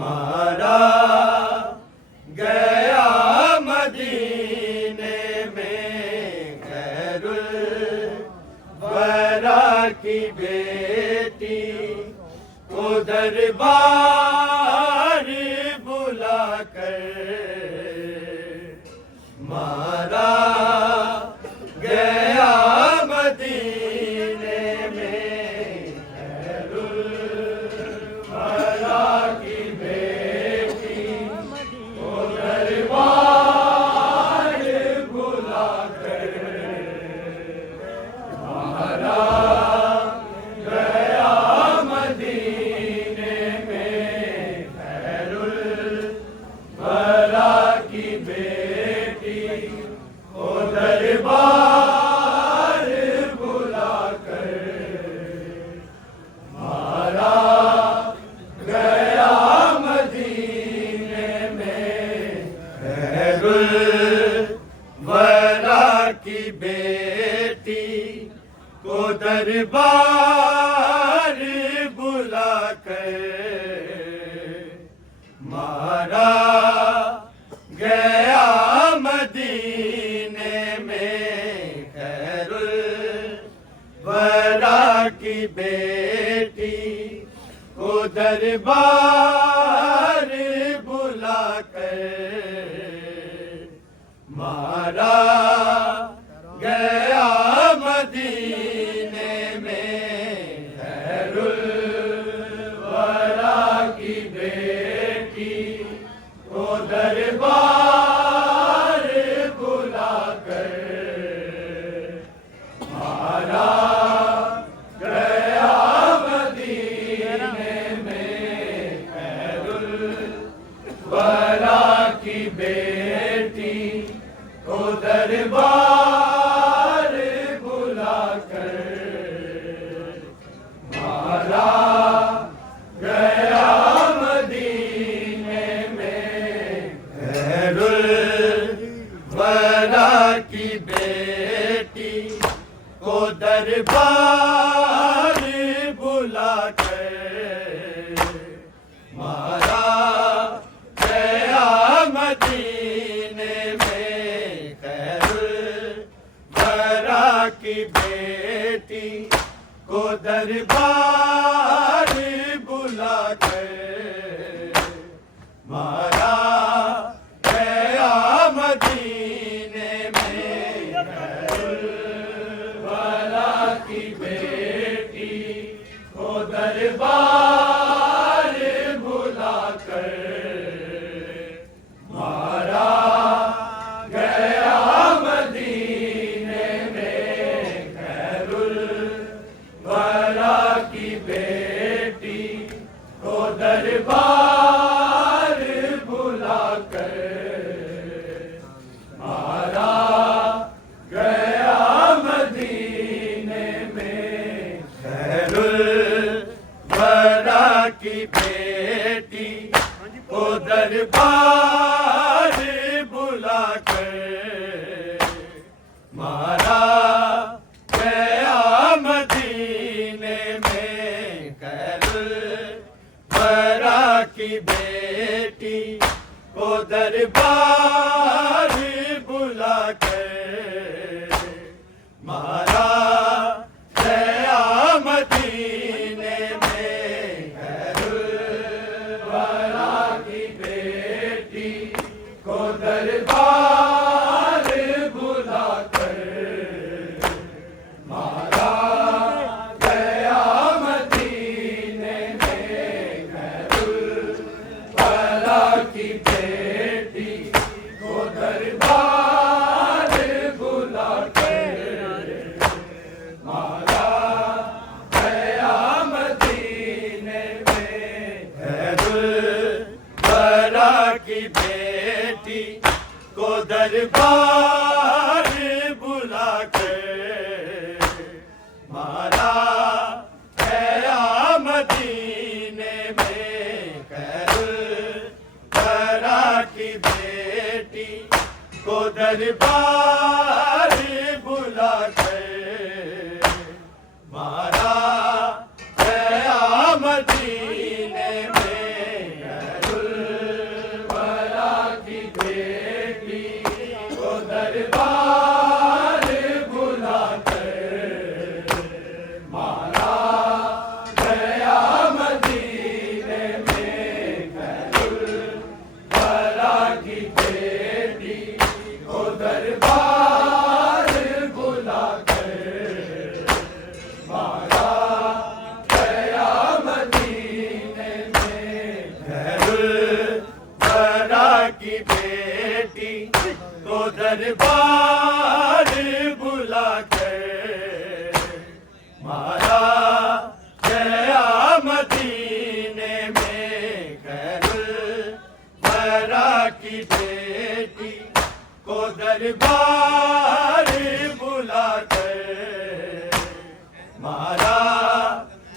मारा गया मदीने में खैरुल वरा की बेटी को दरबार बुलाकर। मारा गया मदीने में खैरुल वरा की बेटी को दरबार बुलाकर। मारा गया मदीने में खैरुल वरा की बेटी को दरबार बुलाकर। मारा गया मदीने में खैरुल वरा की बेटी को दरबार बुलाकर। मारा गया मदीने में खैरुल वरा की बेटी को दरबार बुलाकर। मारा गया मदीने में खैरुल वरा की बेटी को दरबार बुलाकर। मारा गया मदीने में खैरुल वरा की बेटी को दरबार बुलाकर। मारा गया मदीने में खैरुल वरा की बेटी को दरबार बुलाकर। मारा गया मदीने में खैरुल वरा की बेटी को दरबार बुलाकर। मारा गया मदीने में खैरुल वरा की बेटी को दरबार बुलाकर। मारा गया मदीने में खैरुल वरा की बेटी को दरबार बुलाकर। मारा गया मदीने में खैरुल वरा की बेटी को दरबार बुलाकर। मारा गया मदीने में खैरुल वरा की बेटी को दरबार बुलाकर। मारा गया मदीने में खैरुल वरा की बेटी को दरबार बुलाकर। मारा गया मदीने में खैरुल वरा की बेटी को दरबार बुलाकर। मारा गया मदीने में खैरुल वरा की बेटी को दरबार बुलाकर। मारा गया मदीने में खैरुल वरा की बेटी को दरबार बुलाकर। मारा गया मदीने में की बेटी को दरबार बुला कर मारा गया मदीने में। खैरुल वरा की बेटी को दरबार बुला कर मारा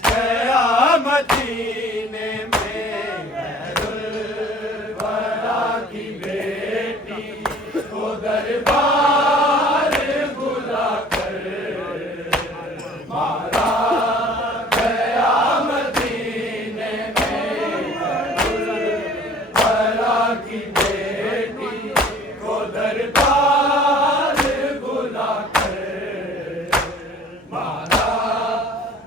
गया मदीने में। खैरुल वरा की बेटी को दरबार बुला कर मारा गया मदीने में। खैरुल वरा की बेटी को दरबार बुला कर मारा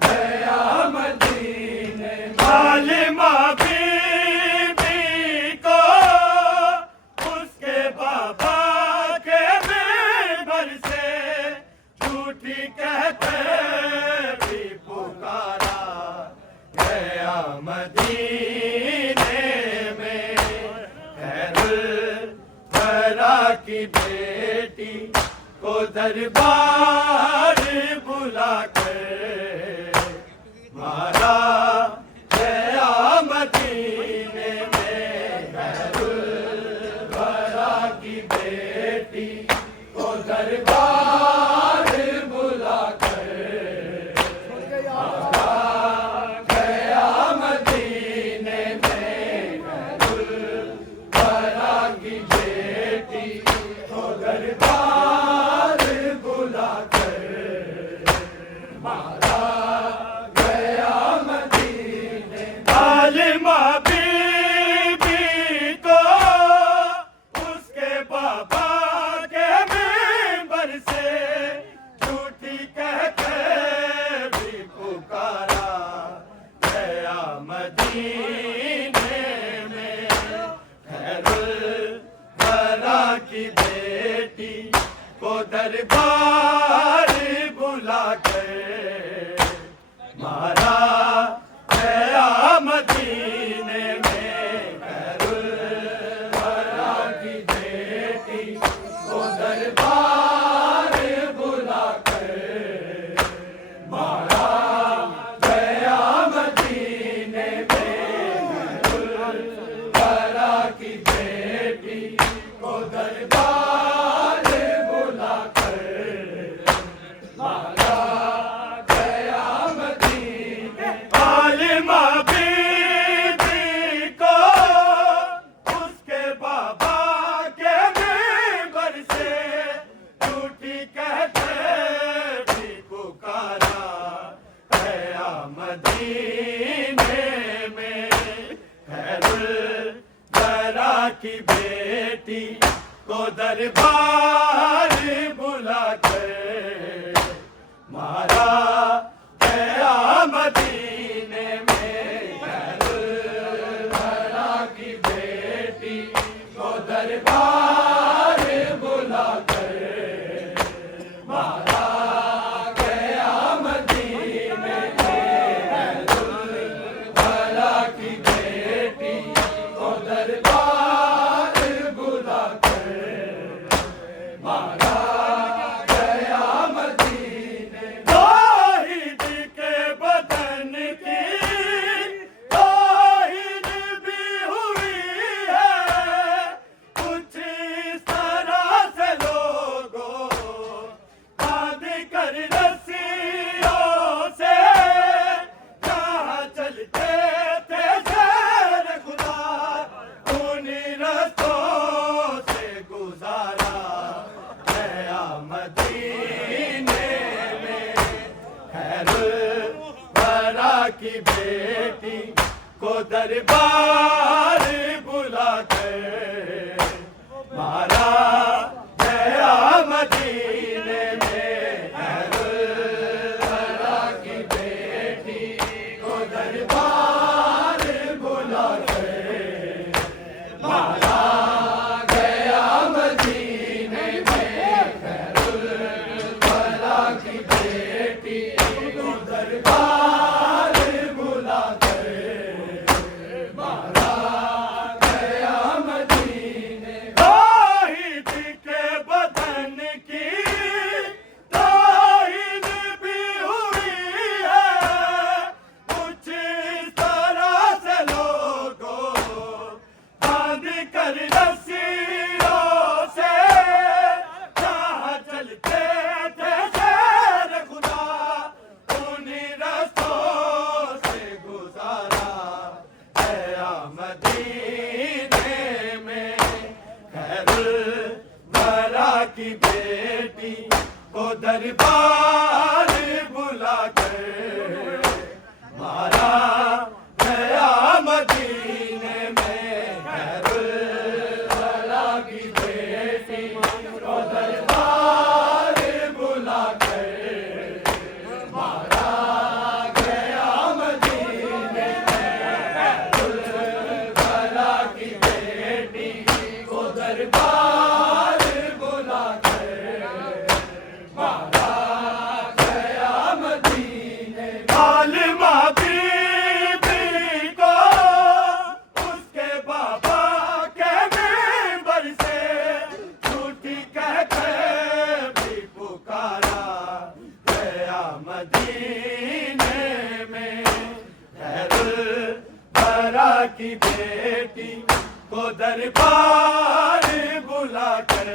गया मदीने में। मालिमा बीबी को उसके बाबा के मिंबर से झूठी कहते भी पुकारा गया मदीने में। खैरुल वरा की बेटी को दरबार बुला कर मारा गया मदीने में। खैरुल वरा की बेटी को दरबार बुला कर मारा गया मदीने में। खैरुल वरा की बेटी को दरबार बुला कर मारा गया मदीने। मालिमा बीबी को उसके बाबा के मिंबर से झूठी कहते भी पुकारा गया मदीने में। खैरुल वरा की बेटी को दरबार बुला कर मारा गया मदीने में। खैरुल वरा की बेटी को दरबार बुला कर मारा गया मदीने में। खैरुल वरा की बेटी को दरबार बुला कर मारा गया मदीने। मालिमा बीबी को उसके बाबा के मिंबर से झूठी कहते भी पुकारा गया मदीने में। खैरुल वरा की बेटी को दरबार बुला कर मारा गया मदीने में। खैरुल वरा की बेटी को दरबार बुला कर मारा गया मदीने में। खैरुल वरा की बेटी को दरबार बुला कर मारा गया मदीने। तौहीद के बदन की तौहीद भी हुई है। कुछ इस तरह से लोगों बांध कर रस्सियों से जहाँ चलते थे शेर खुदा उन्हीं रस्तों से गुजारा गया मदीने में। खैरुल वरा की बेटी को दरबार बुला कर मारा गया मदीने में। खैरुल वरा की बेटी को दरबार बुला कर मारा गया मदीने में। खैरुल वरा की बेटी को दरबार बुला कर मारा खैरुलवरा की बेटी को दरबार बुला कर मारा गया मदीने में। खैरुलवरा की बेटी को दरबार बुला कर मारा गया मदीने में। खैरुलवरा की बेटी को दरबार बुला कर मारा गया मदीने में। फातिमा बीबी को उसके बाबा के मिंबर से झूठी कहकर भी पुकारा गया मदीने में। खैरुलवरा की बेटी को दरबार बुला कर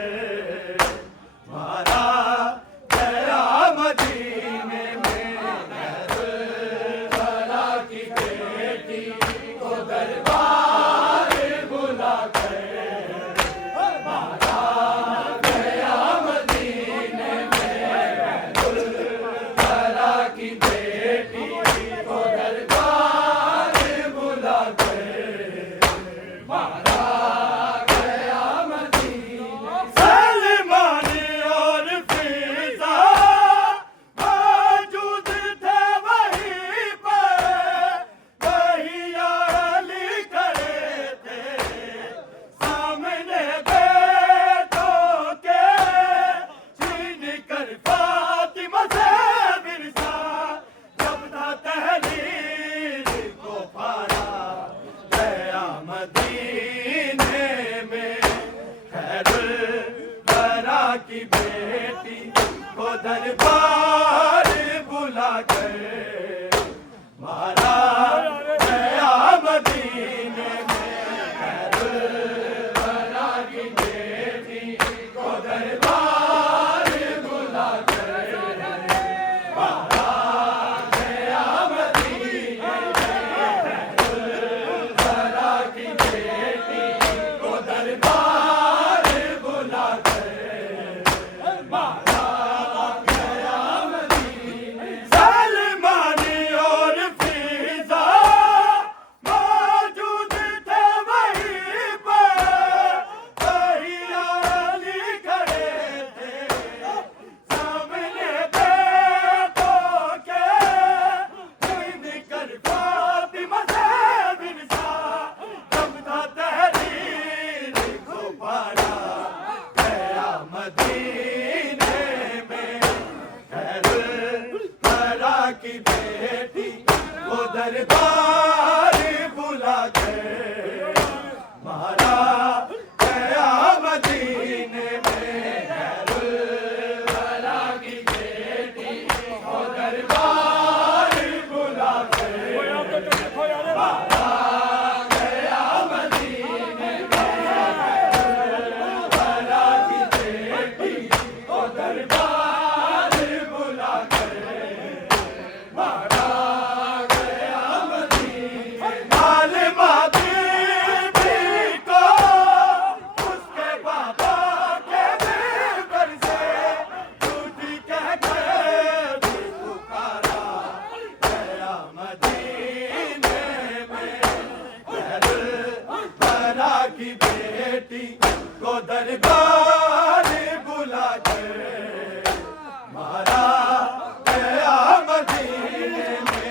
मारा गया मदीने में। खैरुलवरा की बेटी को दरबार बुला कर मारा गया मदीने में। खैरुलवरा की बेटी को दरबार बुला कर मारा गया मदीने। सलमानी और फिजा मौजूद थे वहीं पर, वही अली खड़े थे सामने बेटों के, छीन कर फातिमा से विरसा जब था तहरीर को पारा गया मदीने में। खैरुलवरा की बेटी को दरबार बुला कर मारा गया मदीने में। खैरुलवरा की बेटी को दरबार बुला कर मारा गया मदीने में। खैरुलवरा की बेटी को दरबार बुला कर मारा गया मदीने। सलमानी और फिजा मौजूद थे वहीं पर, वही अली खड़े थे सामने बेटों के, छीन कर फातिमा से विरसा जब था तहरीर को पारा गया मदीने में। खैरुलवरा की बेटी को दरबार बुला कर मारा गया मदीने में। खैरुलवरा की बेटी को दरबार बुला कर मारा गया मदीने में। खैरुलवरा की बेटी को दरबार बुला कर मारा गया मदीने में। फातिमा बीबी को उसके बाबा के मिंबर से झूठी कहकर भी पुकारा गया मदीने में। खैरुलवरा की बेटी को दरबार बुला कर मारा गया मदीने में।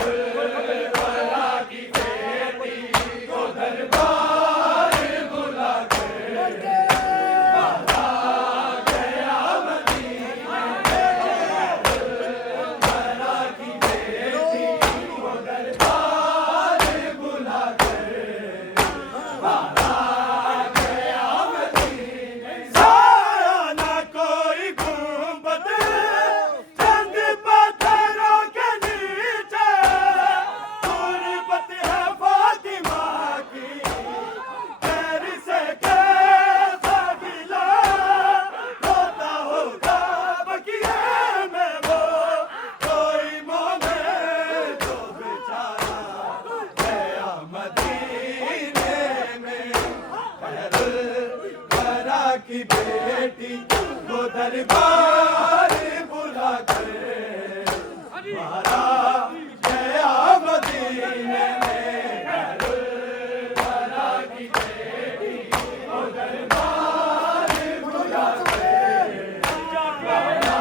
खैरुलवरा की बेटी को दरबार बुला कर मारा गया मदीने में। खैरुलवरा की बेटी को दरबार बुला कर मारा गया मदीने में। साया ना कोई गुंबद चंद पत्थरों के नीचे, गुर्बत है फातिमा की खैर से कैसा गिला होता होगा बकिया में वो कोई मोमें जो बेचारा गया मदीने में। खैरुलवरा की बेटी को दरबार बुला कर मारा गया मदीने में। करबला की बेटी को दरबार बुला कर मारा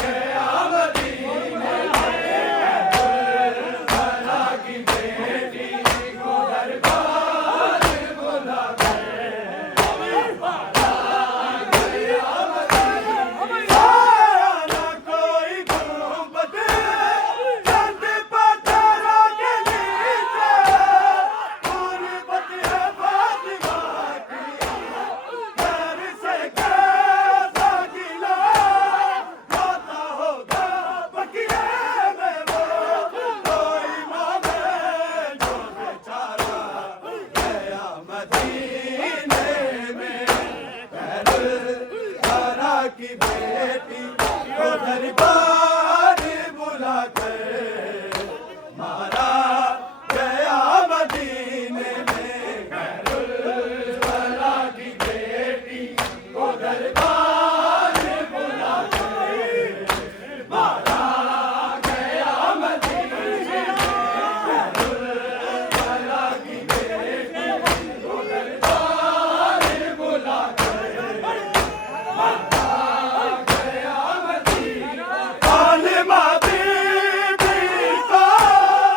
गया मदीने में। करबला की बेटी को दरबार बुला कर की बेटी को दरबार बुला कर मारा गया मदीने में। करबला की बेटी को दरबार बुला कर मारा गया मदीने में। करबला की बेटी को दरबार बुला कर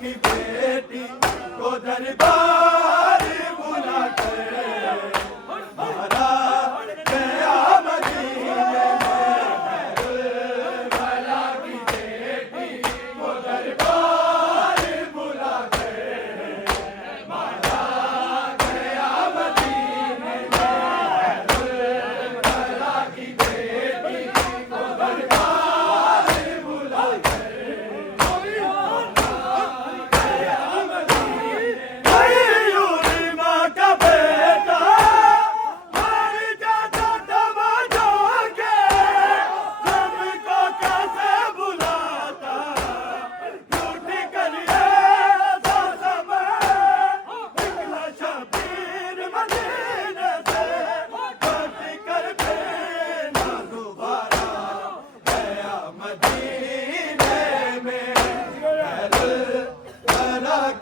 की बेटी को दरबार बुला कर मारा गया मदीने में। करबला की बेटी को दरबार बुला कर मारा गया मदीने में। करबला की बेटी को दरबार बुला कर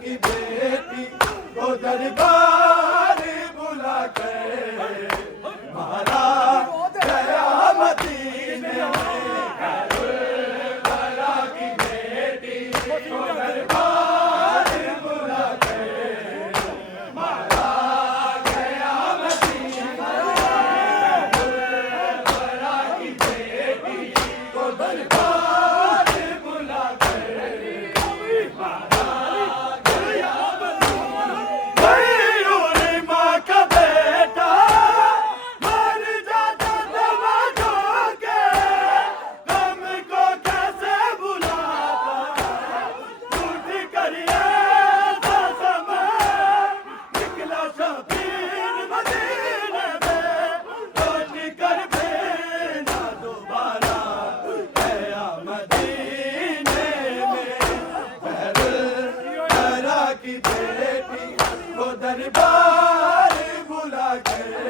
की बेटी को दरबार बुला कर मारा गया मदीने में। करबला की बेटी को दरबार बुला कर मारा गया मदीने में। करबला की बेटी को दरबार बुला कर मारा की बेटी को दरबार बुला कर